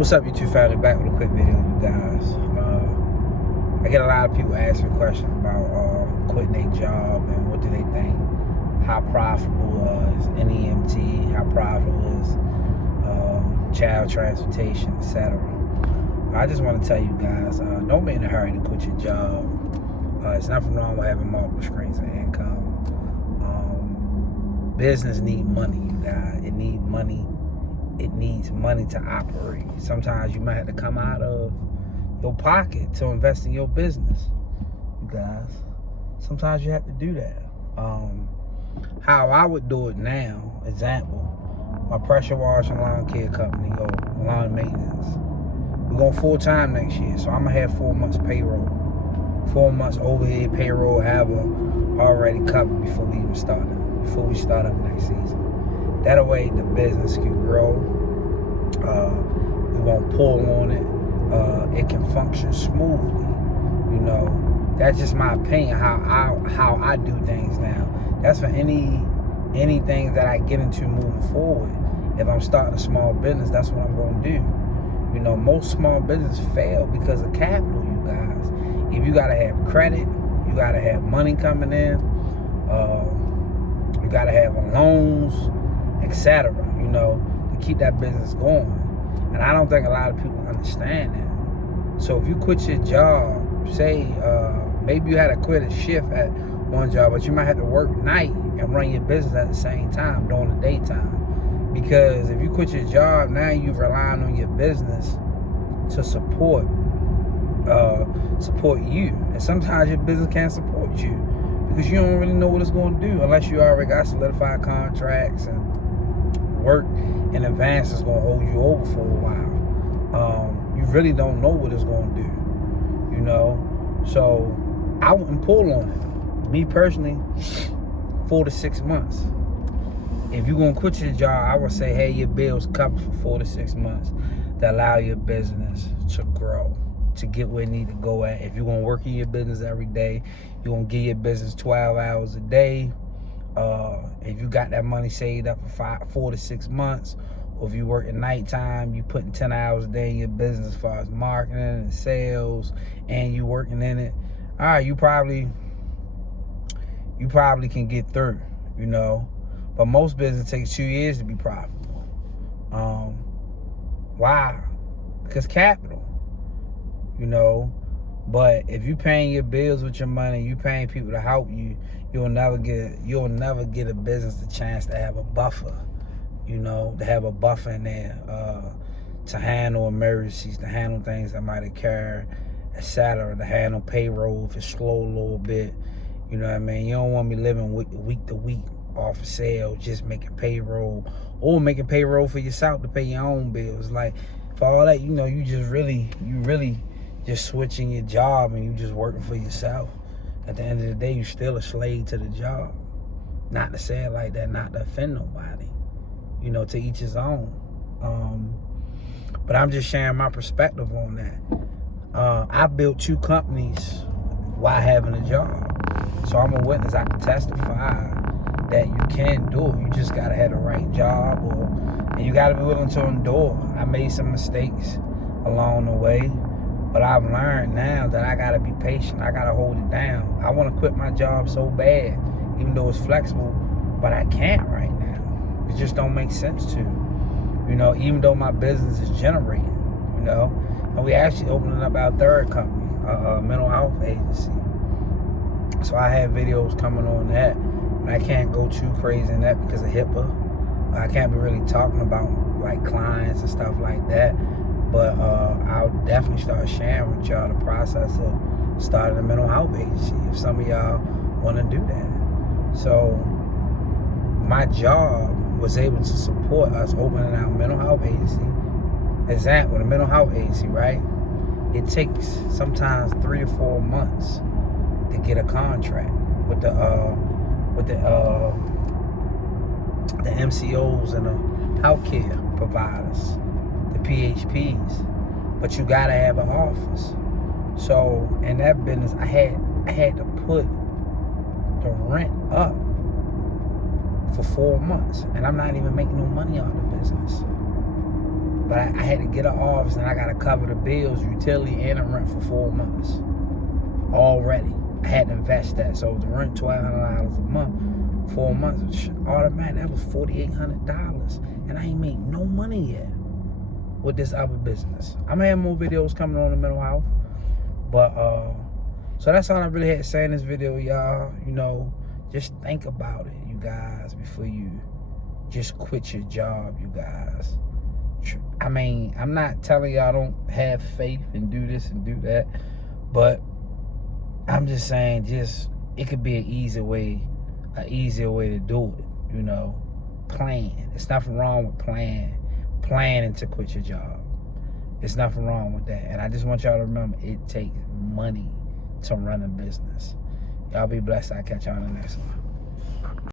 What's up, YouTube family? Back with a quick video, you guys. I get a lot of people asking questions about quitting their job and what do they think. How profitable is NEMT? How profitable is child transportation, etc. I just want to tell you guys, don't be in a hurry to quit your job. There's nothing wrong with having multiple streams of income. Business need money, you guys. It needs money. It needs money to operate. Sometimes you might have to come out of your pocket to invest in your business, you guys. Sometimes you have to do that. How I would do it now, example, my pressure wash and lawn care company, or lawn maintenance. We're going full-time next year, so I'm going to have 4 months payroll. 4 months overhead payroll, already covered before we even start it, before we start up next season. That way the business can grow. We won't pull on it. It can function smoothly. You know, that's just my opinion. How I do things now. That's for anything that I get into moving forward. If I'm starting a small business, that's what I'm going to do. You know, most small businesses fail because of capital, you guys. If you gotta have credit, you gotta have money coming in. You gotta have loans, etc., you know, to keep that business going. And I don't think a lot of people understand that. So if you quit your job, say maybe you had to quit a shift at one job, but you might have to work night and run your business at the same time during the daytime. Because if you quit your job, now you're relying on your business to support you. And sometimes your business can't support you because you don't really know what it's going to do unless you already got solidified contracts and work in advance is going to hold you over for a while. You really don't know what it's going to do, you know. So I wouldn't pull on it. Me personally, 4 to 6 months. If you're going to quit your job, I would say, hey, your bill's covered for 4 to 6 months to allow your business to grow, to get where it need to go at. If you're going to work in your business every day, you're going to give your business 12 hours a day. If you got that money saved up for 4 to 6 months, or if you work at nighttime, you putting 10 hours a day in your business as far as marketing and sales, and you working in it, all right, you probably can get through, you know. But most business takes 2 years to be profitable. Why? Because capital, you know. But if you paying your bills with your money, you paying people to help you, you'll never get a business the chance to have a buffer, you know, to have a buffer in there, to handle emergencies, to handle things that might occur, etc., to handle payroll if it's slow a little bit. You know what I mean? You don't want me living week to week off of sale, just making payroll, or making payroll for yourself to pay your own bills. Like, for all that, you know, you really just switching your job and you just working for yourself. At the end of the day, you still a slave to the job. Not to say it like that, not to offend nobody. You know, to each his own. But I'm just sharing my perspective on that. I built 2 companies while having a job. So I'm a witness. I can testify that you can do it. You just gotta have the right job, and you gotta be willing to endure. I made some mistakes along the way, but I've learned now that I gotta be patient. I gotta hold it down. I wanna quit my job so bad, even though it's flexible, but I can't right now. It just don't make sense to, you know, even though my business is generating, you know. And we actually opening up our 3rd company, a mental health agency. So I have videos coming on that. And I can't go too crazy in that because of HIPAA. I can't be really talking about like clients and stuff like that. But I'll definitely start sharing with y'all the process of starting a mental health agency if some of y'all want to do that. So my job was able to support us opening our mental health agency. Example, with a mental health agency, right? It takes sometimes 3 to 4 months to get a contract with the MCOs and the healthcare providers, the PHPs. But you gotta have an office. So in that business, I had to put the rent up for 4 months, and I'm not even making no money out of the business. But I had to get an office, and I got to cover the bills, utility, and the rent for 4 months already. I had to invest that. So the rent $1,200 a month, 4 months, automatic. That was $4,800, and I ain't made no money yet with this other business. I'm gonna have more videos coming on the mental health, but so that's all I really had to say in this video, y'all. You know, just think about it, you guys, before you just quit your job, you guys. I mean, I'm not telling y'all don't have faith and do this and do that, but I'm just saying, it could be an easier way to do it, you know. Plan. There's nothing wrong with planning to quit your job. There's nothing wrong with that. And I just want y'all to remember, it takes money to run a business. Y'all be blessed. I'll catch y'all in the next one.